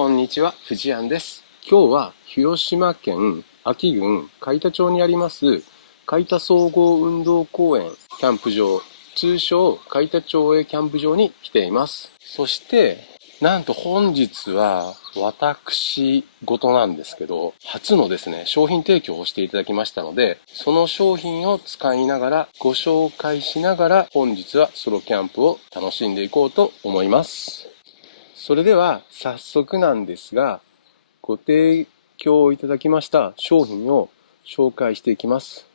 こんにちは、藤庵です。今日は広島県安芸郡海田町にあります海田総合運動公園キャンプ場、通称海田町営キャンプ場に来ています。そしてなんと本日は私事なんですけど、初のですね、商品提供をしていただきましたので、その商品を使いながらご紹介しながら本日はソロキャンプを楽しんでいこうと思います。それでは早速なんですが、ご提供いただきました商品を紹介していきます。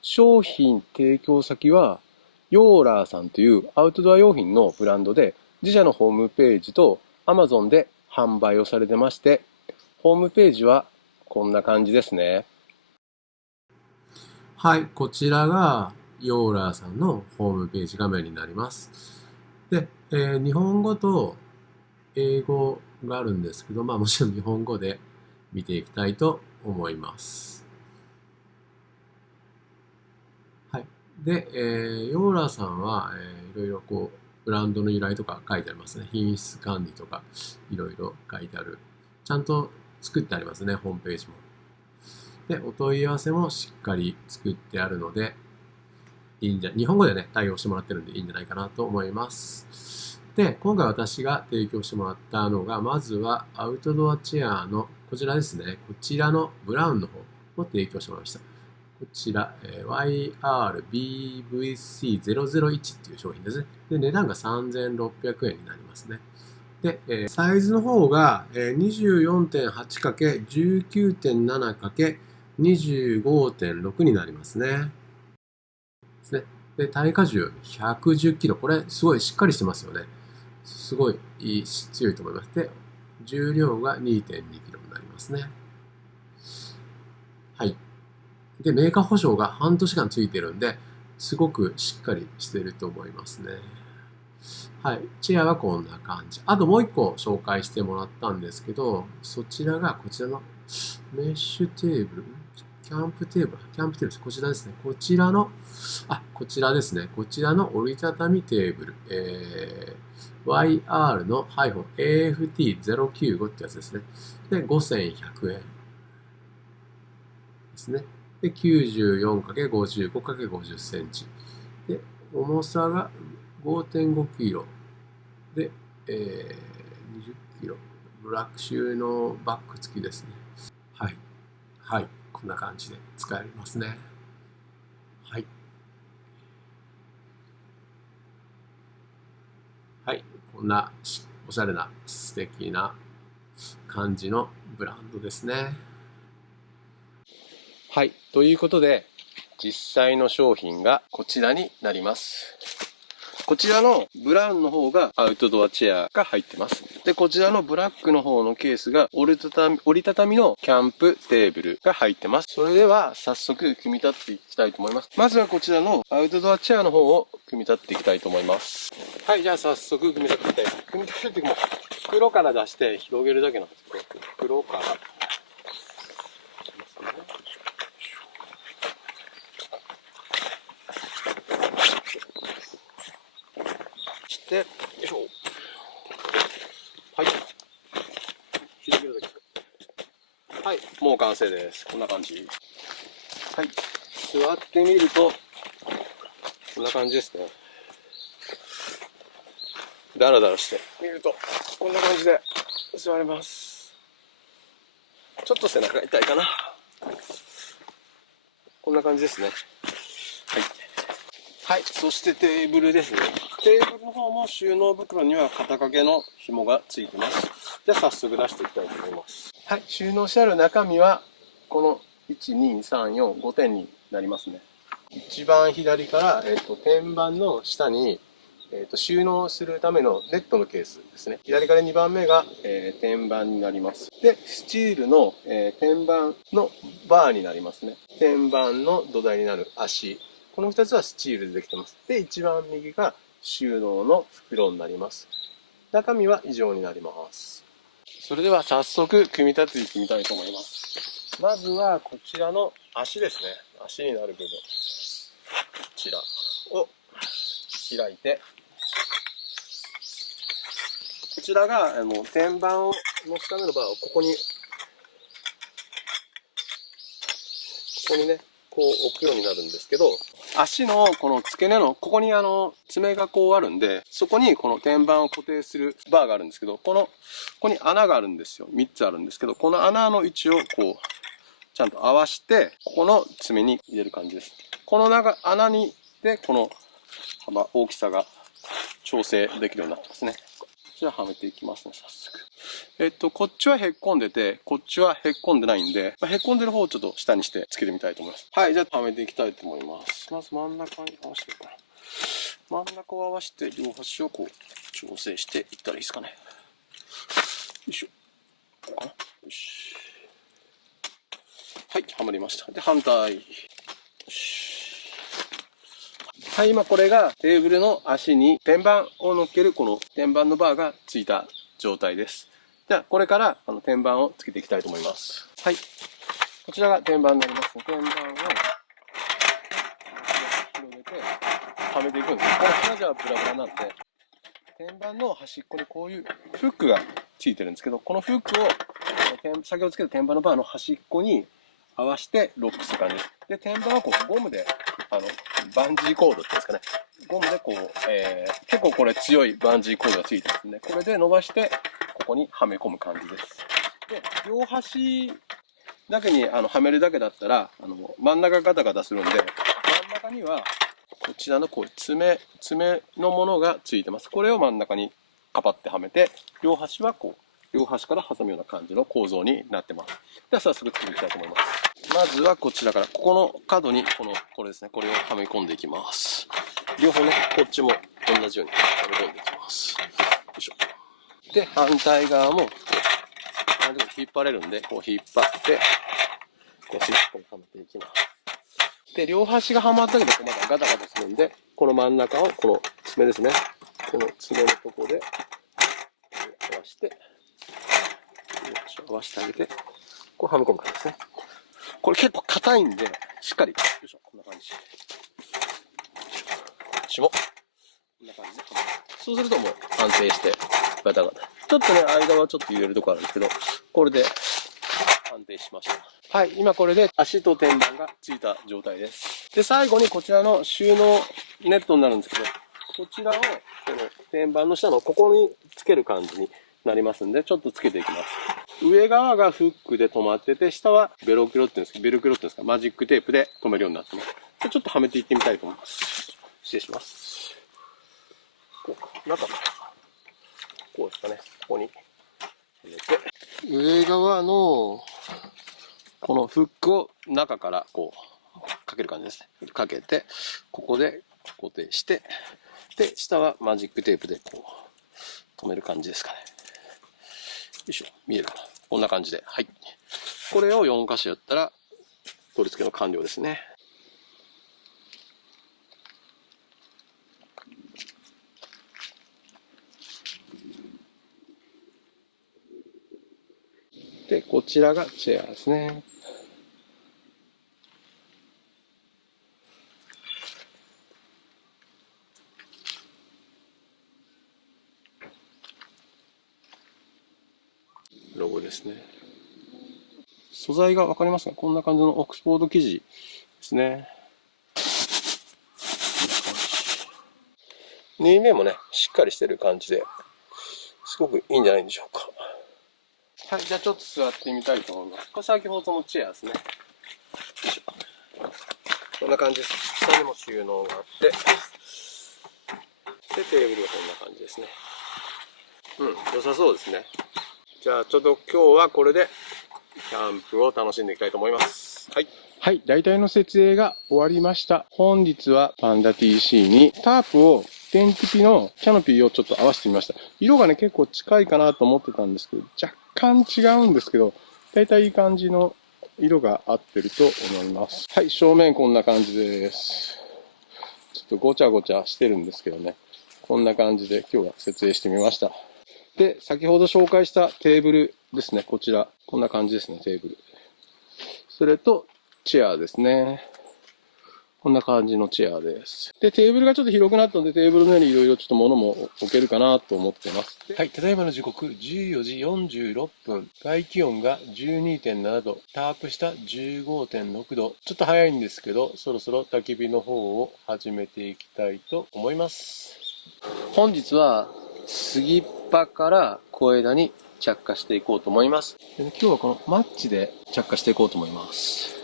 商品提供先はヨーラーさんというアウトドア用品のブランドで、自社のホームページと Amazon で販売をされてまして、ホームページはこんな感じですね。はい、こちらがヨーラーさんのホームページ画面になります。で、日本語と英語があるんですけど、もちろん日本語で見ていきたいと思います。はい。で、ヨーラーさんは、いろいろブランドの由来とか書いてありますね。品質管理とか、いろいろ書いてある。ちゃんと作ってありますね、ホームページも。で、お問い合わせもしっかり作ってあるので、日本語でね、対応してもらってるんでいいんじゃないかなと思います。で、今回私が提供してもらったのが、まずはアウトドアチェアのこちらですね。こちらのブラウンの方を提供してもらいました。こちら、YRBVC001 っていう商品ですね。で、値段が3600円になりますね。で、サイズの方が 24.8×19.7×25.6 になりますね。ですね。で、耐荷重110キロ。これ、すごいしっかりしてますよね。すごい強いと思います。で、重量が 2.2 キロになりますね。はい。で、メーカー保証が半年間ついてるんで、すごくしっかりしてると思いますね。はい。チェアはこんな感じ。あともう一個紹介してもらったんですけど、そちらがこちらのメッシュテーブル、キャンプテーブルです。こちらですね。こちらですね。こちらの折りたたみテーブル、YR の -AFT095 ってやつですね。で、5100円ですね。で、94×55×50 センチ。で、重さが 5.5 キロ。で、20キロ。ブラック収納バッグ付きですね。はい。はい。こんな感じで使えますね。はい。はい。こんなおしゃれな素敵な感じのブランドですね。はい。ということで、実際の商品がこちらになります。こちらのブラウンの方がアウトドアチェアが入ってます。で、こちらのブラックの方のケースが折りたたみのキャンプテーブルが入ってます。それでは早速組み立っていきたいと思います。まずはこちらのアウトドアチェアの方を組み立っていきたいと思います。はい、じゃあ早速組み立てて、組み立てる時も袋から出して広げるだけなんですけど、袋からして、よいしょ。はい。広げるだけ。はい、もう完成です。こんな感じ。はい。座ってみると、こんな感じですね。ダラダラしてみると、こんな感じで座れます。ちょっと背中痛いかな。こんな感じですね。はい。はい。そしてテーブルですね。テーブルの方も収納袋には肩掛けの紐がついてます。じゃあ早速出していきたいと思います。はい。収納してある中身は、この1、2、3、4、5点になりますね。一番左から、天板の下に、収納するためのネットのケースですね。左から2番目が、天板になります。で、スチールの、天板のバーになりますね。天板の土台になる足。この2つはスチールでできてます。で、一番右が収納の袋になります。中身は以上になります。それでは早速組み立てていってみたいと思います。まずはこちらの足ですね。足になる部分。こちらを開いて、こちらが天板を乗すためのバーをここにね、こう置くようになるんですけど、足のこの付け根のここに爪がこうあるんで、そこにこの天板を固定するバーがあるんですけど、ここに穴があるんですよ。3つあるんですけど、この穴の位置をこうちゃんと合わして、ここの爪に入れる感じです。この穴にでこの幅、大きさが調整できるようになってますね。じゃあはめていきますね、早速。こっちはへっこんでて、こっちはへっこんでないんで、へっこんでる方をちょっと下にしてつけてみたいと思います。はい、じゃあはめていきたいと思います。まず真ん中に合わせていこうかな。真ん中を合わせて両端をこう調整していったらいいですかね。よいしょ。こうかな。よし。はい、はまりました。で、反対。よし。はい、今これがテーブルの足に天板を乗っけるこの天板のバーがついた状態です。じゃあこれから天板をつけていきたいと思います。はい、こちらが天板になります。天板を広げてはめていくんです。この花じゃブラブラなんで、天板の端っこにこういうフックがついてるんですけど、このフックを先ほどつけた天板のバーの端っこに合わせてロックする感じです。で、天板はこうゴムでバンジーコードっていうんですかね。ゴムでこう、結構これ強いバンジーコードがついてますんで、これで伸ばしてここにはめ込む感じです。で、両端だけにはめるだけだったら真ん中ガタガタするんで、真ん中にはこちらのこう爪のものがついてます。これを真ん中にカパってはめて、両端はこう両端から挟むような感じの構造になってます。では早速作っていきたいと思います。まずはこちらからここの角にこれですね、これをはめ込んでいきます。両方ね、こっちも同じようにはめ込んでいきます。よいしょ。で、反対側も引っ張れるんで、こう引っ張ってこうしっかりはめていきます。で、両端がはまったけどまだガタガタするんで、この真ん中をこの爪ですね、この爪のところで合わせて合わせてあげて、こうはめ込む感じですね。これ結構硬いんで、しっかり、よいしょ、こんな感じ。こっちも、こんな感じで。そうするともう安定して、ガタガタ。ちょっとね、間はちょっと揺れるところあるんですけど、これで安定しました。はい、今これで足と天板がついた状態です。で、最後にこちらの収納ネットになるんですけど、こちらをこの天板の下のここにつける感じになりますんで、ちょっとつけていきます。上側がフックで止まってて、下はベルクロっていうんですか、マジックテープで止めるようになってます。でちょっとはめていってみたいと思います。失礼します。こう中から、こうですかね、ここに入れて、上側のこのフックを中からこうかける感じですね。かけて、ここで固定して、で、下はマジックテープでこう止める感じですかね。よいしょ、見えるかな。こんな感じで。はい。これを4箇所やったら、取り付けの完了ですね。で、こちらがチェアですね。ロゴですね。素材がわかりますか？こんな感じのオックスフォード生地ですね。縫い目もね、しっかりしてる感じで、すごくいいんじゃないでしょうか。はい、じゃあちょっと座ってみたいと思います。これ先ほどのチェアですね。よいしょ。こんな感じです。下にも収納があって、で、テーブルがこんな感じですね。良さそうですね。じゃあちょっと今日はこれでキャンプを楽しんでいきたいと思います。はい。はい、大体の設営が終わりました。本日はパンダ TC にタープを天日ピのキャノピーをちょっと合わせてみました。色がね、結構近いかなと思ってたんですけど、若干違うんですけど、大体いい感じの色が合ってると思います。はい、正面こんな感じです。ちょっとごちゃごちゃしてるんですけどね、こんな感じで今日は設営してみました。で、先ほど紹介したテーブルですね、こちら。こんな感じですね、テーブル。それと、チェアですね。こんな感じのチェアです。で、テーブルがちょっと広くなったので、テーブルの上にいろいろちょっと物も置けるかなと思ってます。はい、ただいまの時刻14時46分。外気温が 12.7 度。タープ下 15.6 度。ちょっと早いんですけど、そろそろ焚き火の方を始めていきたいと思います。本日は杉っ葉から小枝に着火していこうと思います。で今日はこのマッチで着火していこうと思います。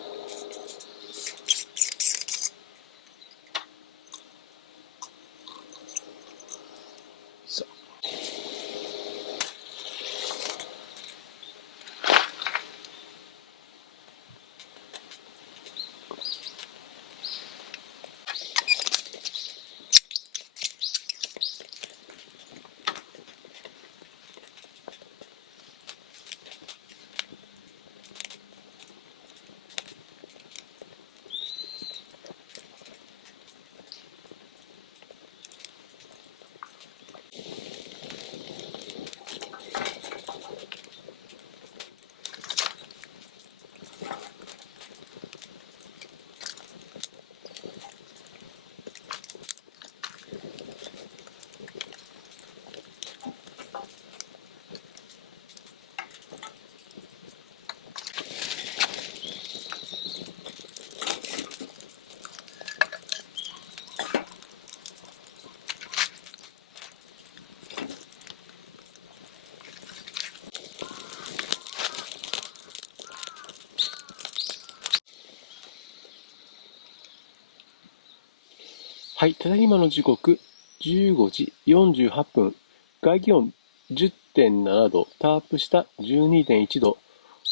はい、ただいまの時刻15時48分。外気温 10.7 度、タープ下 12.1 度。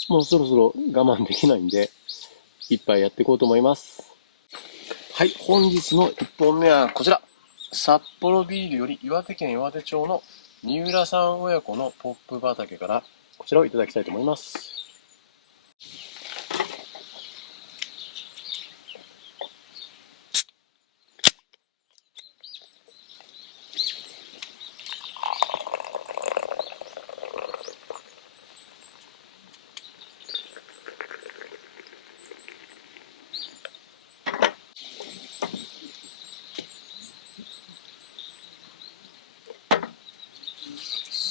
もうそろそろ我慢できないんで、一杯やっていこうと思います。はい、本日の1本目はこちら。札幌ビールより岩手県岩手町の三浦さん親子のポップ畑からこちらをいただきたいと思います。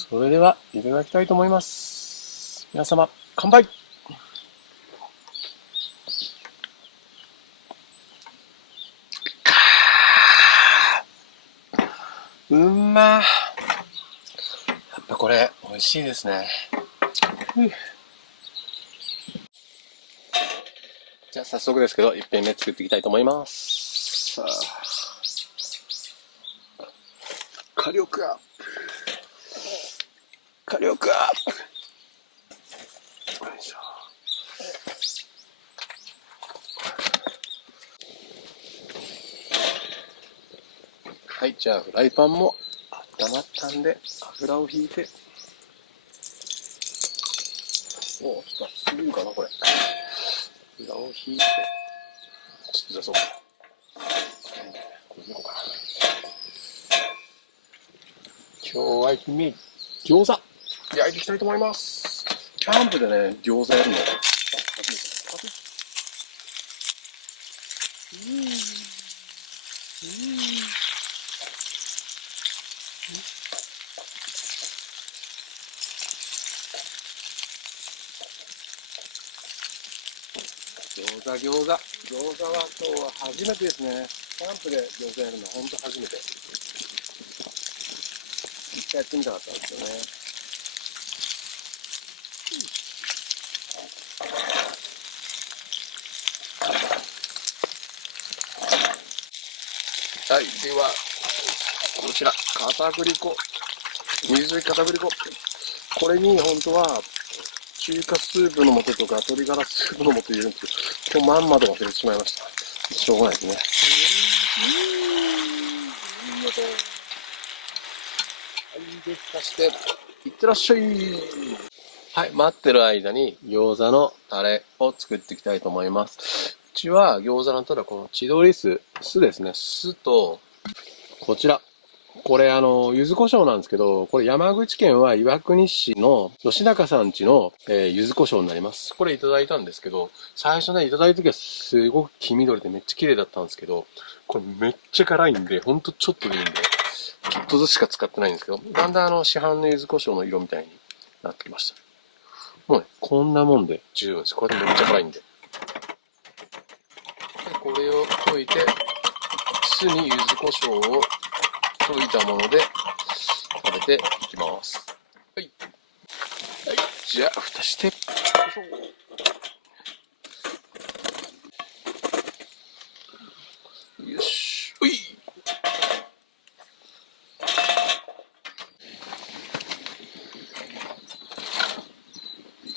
それではいただきたいと思います。皆様、乾杯。うんまー。やっぱこれ、美味しいですね。じゃあ早速ですけど、一品目作っていきたいと思います。さあ、火力アップ。火力アップ。よいしょ。はい、じゃあフライパンも温まったんで、油をひいて。おお、ちょっと熱すぎるかな、これ。油をひいて。ちょっとじゃあそうか。これ見ようかな。今日は一品餃子焼いていきたいと思います。キャンプでね、餃子やるの初めて。餃子は今日は初めてですね。キャンプで餃子やるのは本当初めて。一回やってみたかったんですよね。はい、では、こちら、片栗粉。水溶き片栗粉。これに本当は、中華スープの素とか鶏ガラスープの素入れるんですけど、今日まんまと忘れてしまいました。しょうがないですね。はい、できまして、いってらっしゃい。はい、待ってる間に餃子のタレを作っていきたいと思います。うちは餃子のタレはこの千鳥酢ですね。酢と、こちら、これ柚子胡椒なんですけど、これ山口県は岩国市の吉高さん家の、柚子胡椒になります。これいただいたんですけど、最初ね、いただいた時はすごく黄緑でめっちゃ綺麗だったんですけど、これめっちゃ辛いんで、ほんとちょっとでいいんで、ちょっとずつしか使ってないんですけど、だんだん市販の柚子胡椒の色みたいになってきました。もうね、こんなもんで十分です。これでめっちゃ辛いんで。でこれを溶いて、酢に柚子胡椒を溶いたもので食べていきます。はい。はい。じゃあ、蓋して。よし。ほい。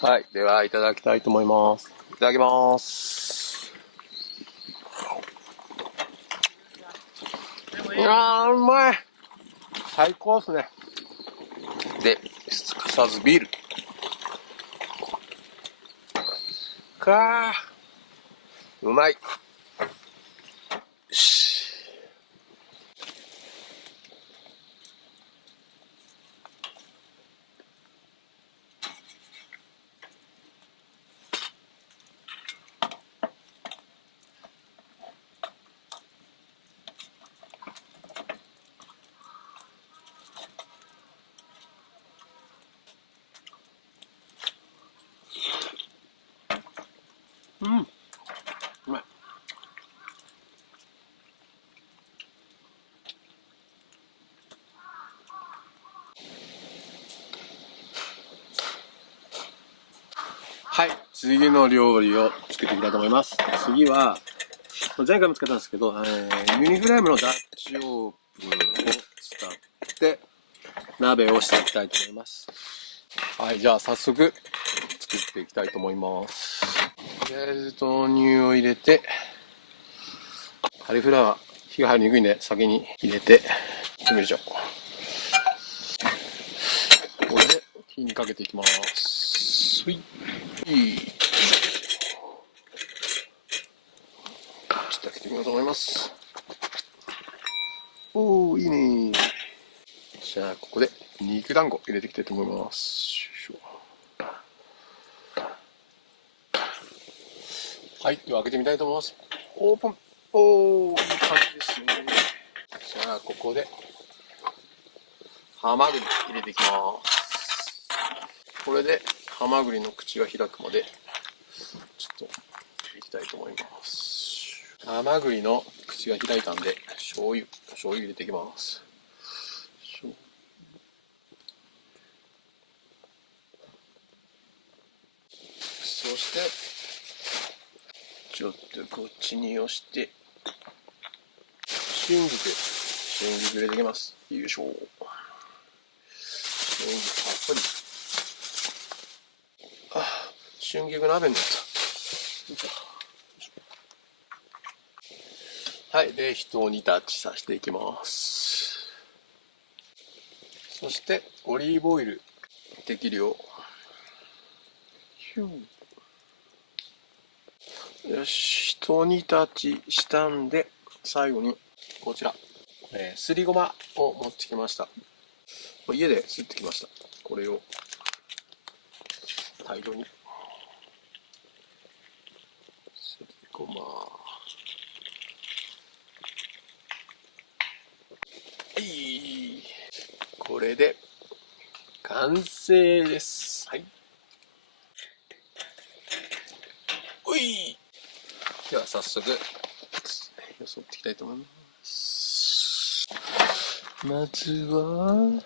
はい。では、いただきたいと思います。いただきます。いやー、うまい。最高ですね。で、すかさずビール。かー。うまい。よし。うん。うまい。はい。次の料理を作っていきたいと思います。次は、前回も使ったんですけど、ユニフレームのダッチオーブンを使って鍋をしていきたいと思います。はい、じゃあ早速作っていきたいと思います。とりあえず豆乳を入れて、カリフラワー、火が入りにくいんで先に入れて、詰めちゃおう。これで火にかけていきます。はい。ちょっと開けてみようと思います。おー、いいね。じゃあ、ここで肉団子入れていきたいと思います。はい、では開けてみたいと思います。オープン。おー、いい感じですね。じゃあ、ここでハマグリ入れていきます。これでハマグリの口が開くまでちょっといきたいと思います。ハマグリの口が開いたんで醤油入れていきます。そしてちょっとこっちに押して春菊入れていきます。よいしょ。春菊たっぷり。春菊鍋になった。はい、で一煮立ちさせていきます。そしてオリーブオイル適量。よし、一煮立ちしたんで最後にこちら、すりごまを持ってきました。家ですってきました。これを大量にすりごま、これで完成です。はい。おい。では早速よそっていきたいと思います。まずは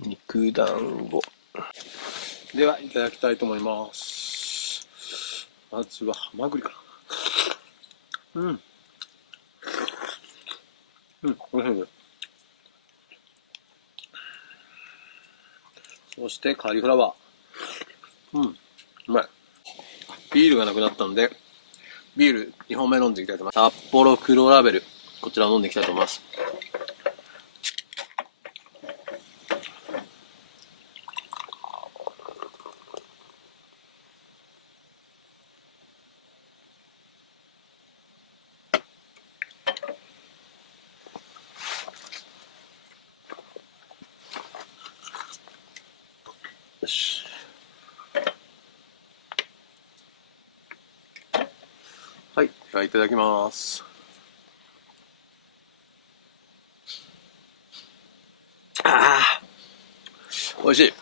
肉団子ではいただきたいと思います。まずはハマグリかな。おいしいです。そしてカリフラワー。うまい。ビールがなくなったんでビール2本目飲んでいきたいと思います。札幌黒ラベル、こちらを飲んでいきたいと思います。よし。はい、ではいただきます。ああ、美味しい。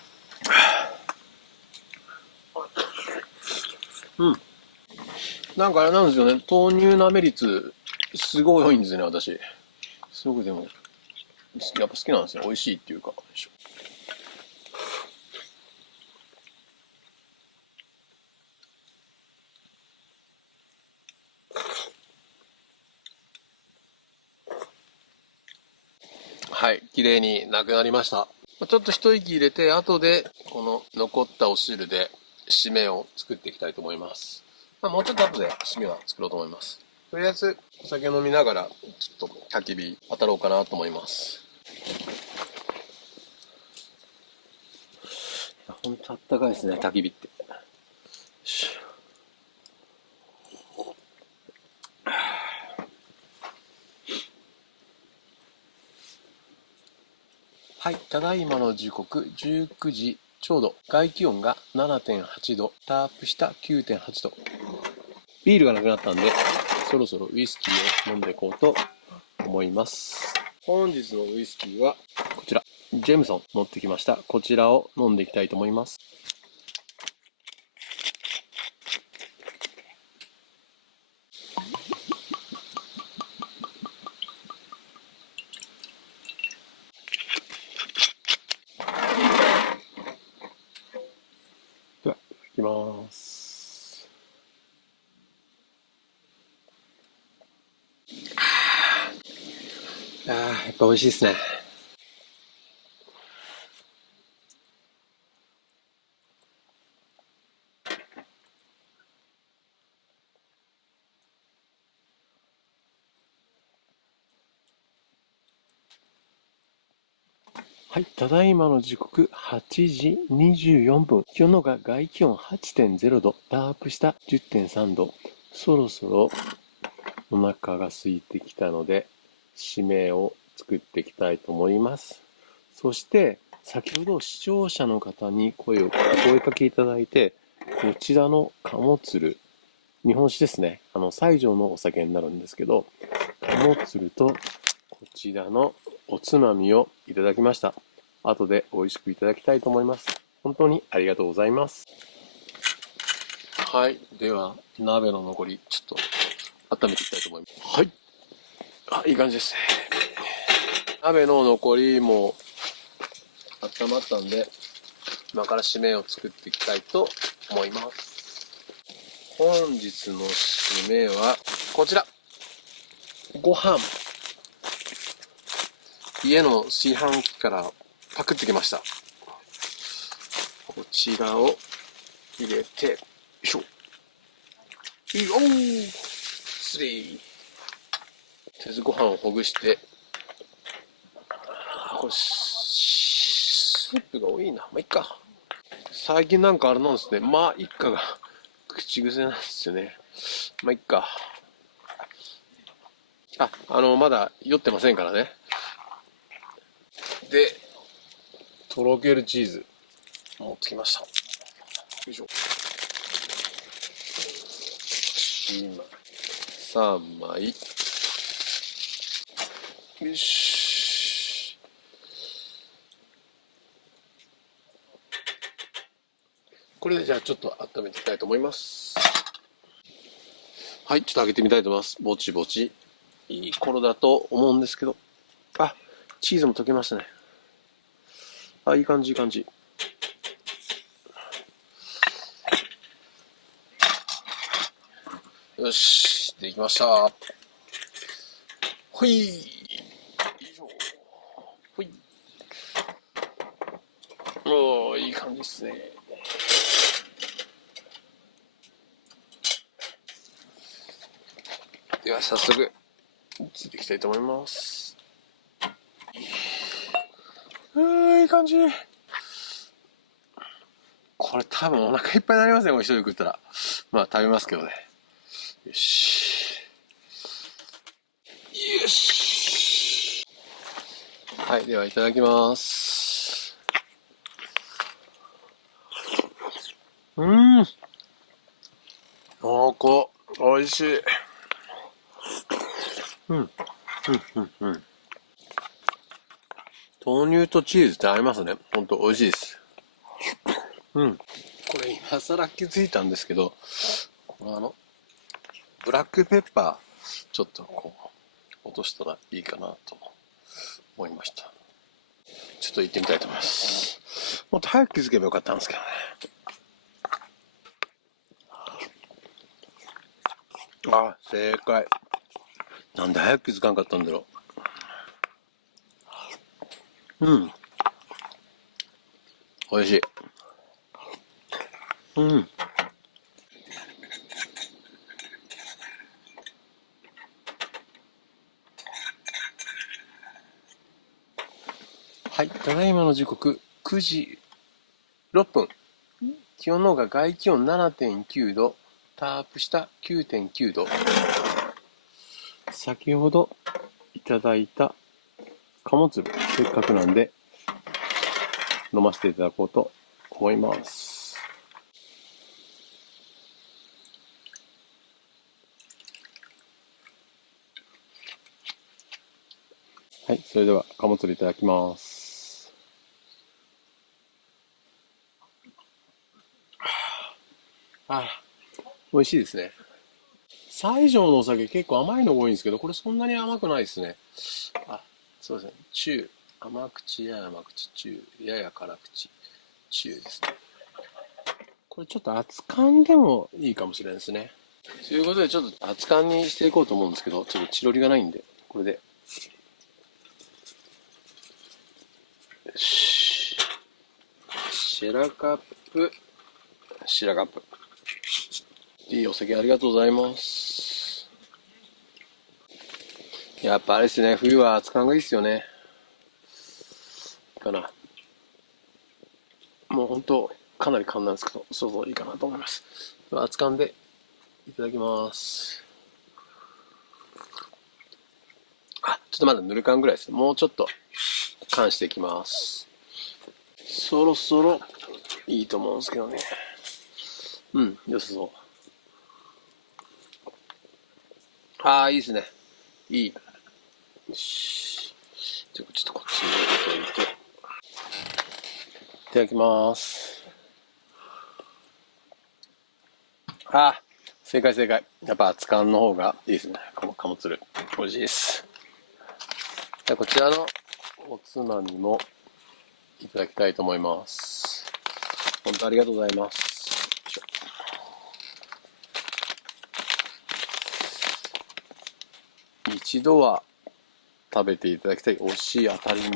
うん。なんかあれなんですよね、豆乳鍋率、すごい多いんですよね、私。すごくでも、やっぱ好きなんですよ。美味しいっていうか。はい、綺麗になくなりました。ちょっと一息入れて、後でこの残ったお汁で締めを作っていきたいと思います。もうちょっと後で締めは作ろうと思います。とりあえずお酒飲みながらちょっと焚き火当たろうかなと思います。ほんとあったかいですね、焚き火って。はい、ただいまの時刻19時ちょうど、外気温が 7.8 度、タープした9.8度。ビールがなくなったんで、そろそろウイスキーを飲んでいこうと思います。本日のウイスキーはこちら、ジェームソン持ってきました。こちらを飲んでいきたいと思います。では、いきます。やっぱ美味しいですね。はい、ただいまの時刻8時24分。気温のが外気温 8.0 度、ダープした10.3 度。そろそろお腹が空いてきたので、締めを作っていきたいと思います。そして、先ほど視聴者の方に声かけいただいて、こちらの鴨鶴、日本酒ですね。西条のお酒になるんですけど、鴨鶴とこちらのおつまみをいただきました。後で美味しくいただきたいと思います。本当にありがとうございます。はい。では、鍋の残り、ちょっと温めていきたいと思います。はい。あ、いい感じですね。鍋の残りも温まったんで、今から締めを作っていきたいと思います。本日の締めはこちら。ご飯。家の炊飯器からパクってきました。こちらを入れて、よいしょ。おー、失礼。手ご飯をほぐして、これスープが多いな。まあ、いっか。最近なんかあれなんですね。まあ、いっかが口癖なんですよね。まあ、いっか。まだ酔ってませんからね。で、とろけるチーズ持ってきました。よいしょ。1枚、3枚。よし。これでじゃあちょっと温めていきたいと思います。はい、ちょっと開けてみたいと思います。ぼちぼち。いい頃だと思うんですけど。あ、チーズも溶けましたね。あ、いい感じ、いい感じ。よし、できました。ほい。よいしょ。ほい。おー、いい感じですね。では早速、ついていきたいと思います。いい感じ。これ多分お腹いっぱいになりますね、これ一人で食ったら。まあ食べますけどね。よし。よし。はい、ではいただきます。濃厚。おいしい。豆乳とチーズって合いますね。ほんと美味しいです。これ今更気づいたんですけど、ブラックペッパー、ちょっと落としたらいいかなと思いました。ちょっと行ってみたいと思います。もっと早く気づけばよかったんですけどね。あ、正解。なんで早く気づかんかったんだろう。美味しい。はい、ただいまの時刻9時6分。気温の方が外気温 7.9 度、タープした9.9 度。先ほどいただいた鴨粒、せっかくなんで飲ませていただこうと思います。はい、それでは鴨粒いただきます。美味しいですね。西条のお酒結構甘いのが多いんですけど、これそんなに甘くないですね。そうですね。中。甘口、やや甘口、中。やや辛口、中ですね。これちょっと熱燗でもいいかもしれないですね。ということでちょっと熱燗にしていこうと思うんですけど、ちょっとチロリがないんで、これで。よし。シェラカップ、シェラカップ。いいお酒ありがとうございます。やっぱあれですね、冬は熱燗がいいですよね。かな。もう本当かなり勘なんですけど、そろそろいいかなと思います。熱燗でいただきます。ちょっとまだぬる燗ぐらいですね。もうちょっと燗していきます。そろそろいいと思うんですけどね。良さそう。いいですね。いい。よし。じゃあちょっとこっちに入れておいて。いただきます。正解正解。やっぱ熱燗の方がいいですね。鴨つる。美味しいです。じゃあこちらのおつまみもいただきたいと思います。本当ありがとうございます。一度は食べていただきたい美味しい当たり目。い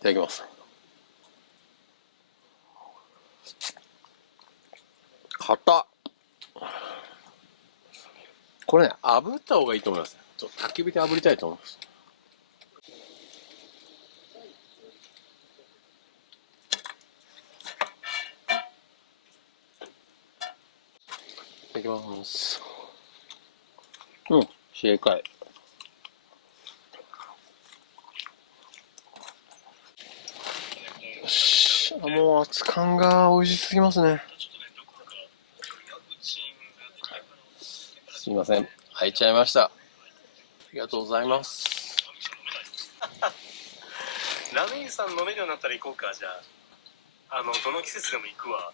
ただきます。硬っ。これね、炙った方がいいと思います。ちょっと焚き火で炙りたいと思います。いただきます。正解。よし。もう熱燗が美味しすぎますね。すいません。開いちゃいました。ありがとうございます。ラメインさん飲めるようになったら行こうか。じゃあどの季節でも行くわ。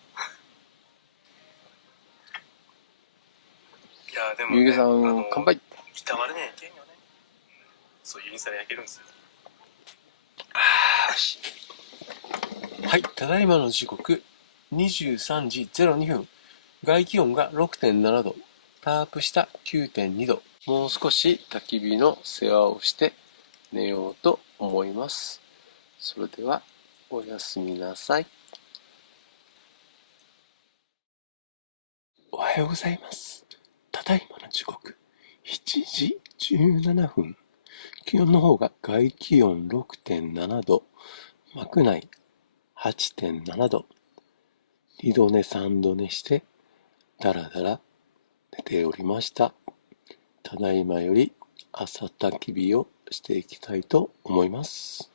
いやでも、ね、ゆうげさん乾杯。いたわれねえけんよね。そういうインスタで焼けるんですよ。はい、ただいまの時刻23時02分。外気温が 6.7 度、タープした 9.2 度。もう少し焚き火の世話をして寝ようと思います。それではおやすみなさい。おはようございます。ただいまの時刻7時17分。気温の方が外気温 6.7 度、幕内 8.7 度。2度寝3度寝してだらだら寝ておりました。ただいまより朝焚き火をしていきたいと思います。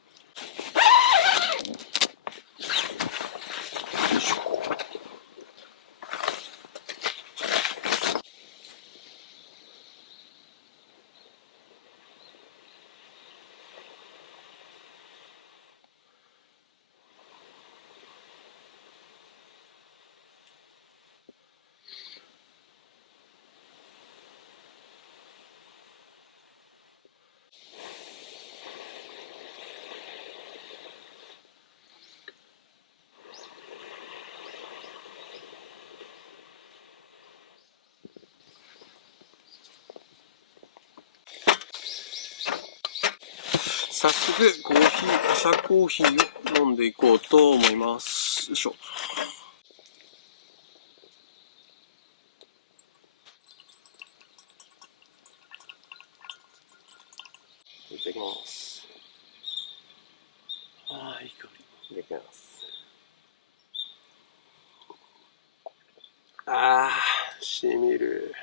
早速コーヒー、朝コーヒーを飲んでいこうと思います。よいしょ。いただきます。ああ、いい香り。いただきます。ああ、しみる。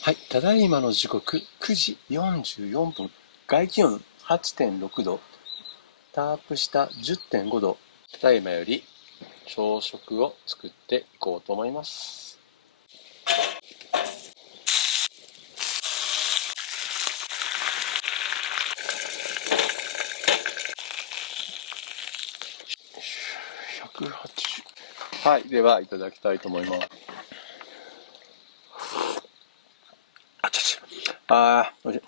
はい、ただいまの時刻9時44分、外気温 8.6 度、タープ下 10.5 度、ただいまより朝食を作っていこうと思います。180。はい、ではいただきたいと思います。おいしい。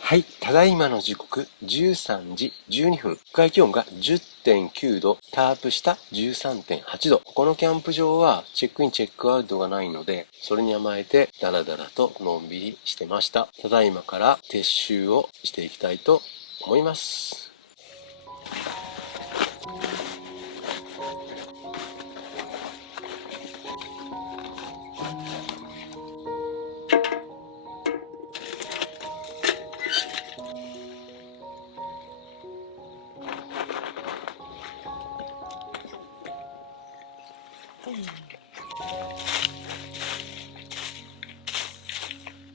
はい、ただいまの時刻13時12分、外気温が 10.9 度、タープ下 13.8 度。このキャンプ場はチェックインチェックアウトがないので、それに甘えてダラダラとのんびりしてました。ただいまから撤収をしていきたいと思います。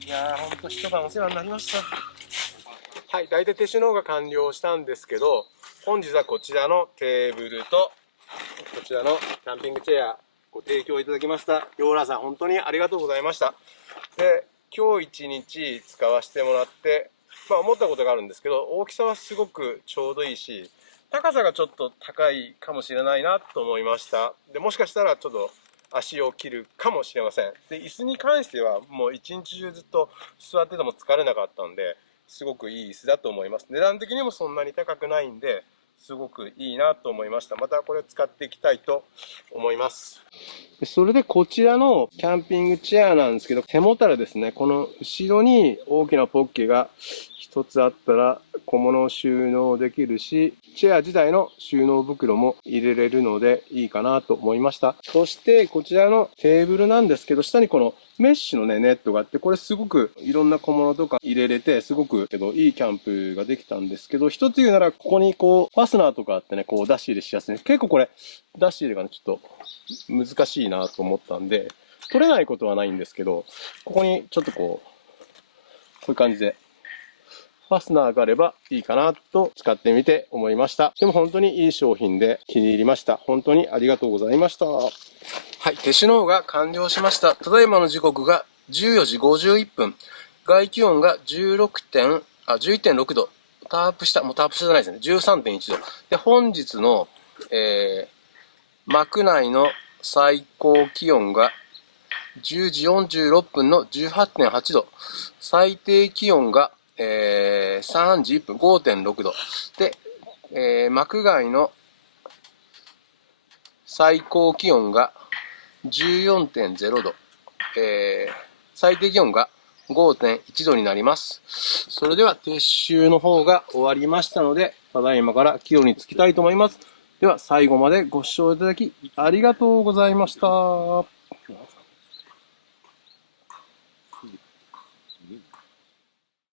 いやー、ほんと一晩お世話になりました。はい、大体撤収の方が完了したんですけど、本日はこちらのテーブルと、こちらのキャンピングチェア、ご提供いただきました。ヨーラさん、本当にありがとうございました。で、今日一日使わせてもらって、思ったことがあるんですけど、大きさはすごくちょうどいいし、高さがちょっと高いかもしれないなと思いました。で、もしかしたらちょっと足を切るかもしれません。で、椅子に関してはもう一日中ずっと座ってても疲れなかったんで、すごくいい椅子だと思います。値段的にもそんなに高くないんで、すごくいいなと思いました。またこれを使っていきたいと思います。それでこちらのキャンピングチェアなんですけど、手もたれですね、この後ろに大きなポッケが一つあったら小物を収納できるし、チェア自体の収納袋も入れれるのでいいかなと思いました。そしてこちらのテーブルなんですけど、下にこのメッシュのね、ネットがあって、これすごくいろんな小物とか入れれて、すごくいいキャンプができたんですけど、一つ言うならここにこうファスナーとかあってね、こう出し入れしやすい。結構これ出し入れがね、ちょっと難しいなと思ったんで、取れないことはないんですけど、ここにちょっとこういう感じでファスナーがあればいいかなと使ってみて思いました。でも本当にいい商品で気に入りました。本当にありがとうございました。はい、撤収の方が完了しました。ただいまの時刻が14時51分。外気温が11.6 度。タープ下、もうタープ下じゃないですね。13.1 度。で、本日の、幕内の最高気温が10時46分の 18.8 度。最低気温が3時1分 5.6 度。で、幕外の最高気温が 14.0 度。最低気温が 5.1 度になります。それでは撤収の方が終わりましたので、ただいまから帰路に着きたいと思います。では最後までご視聴いただきありがとうございました。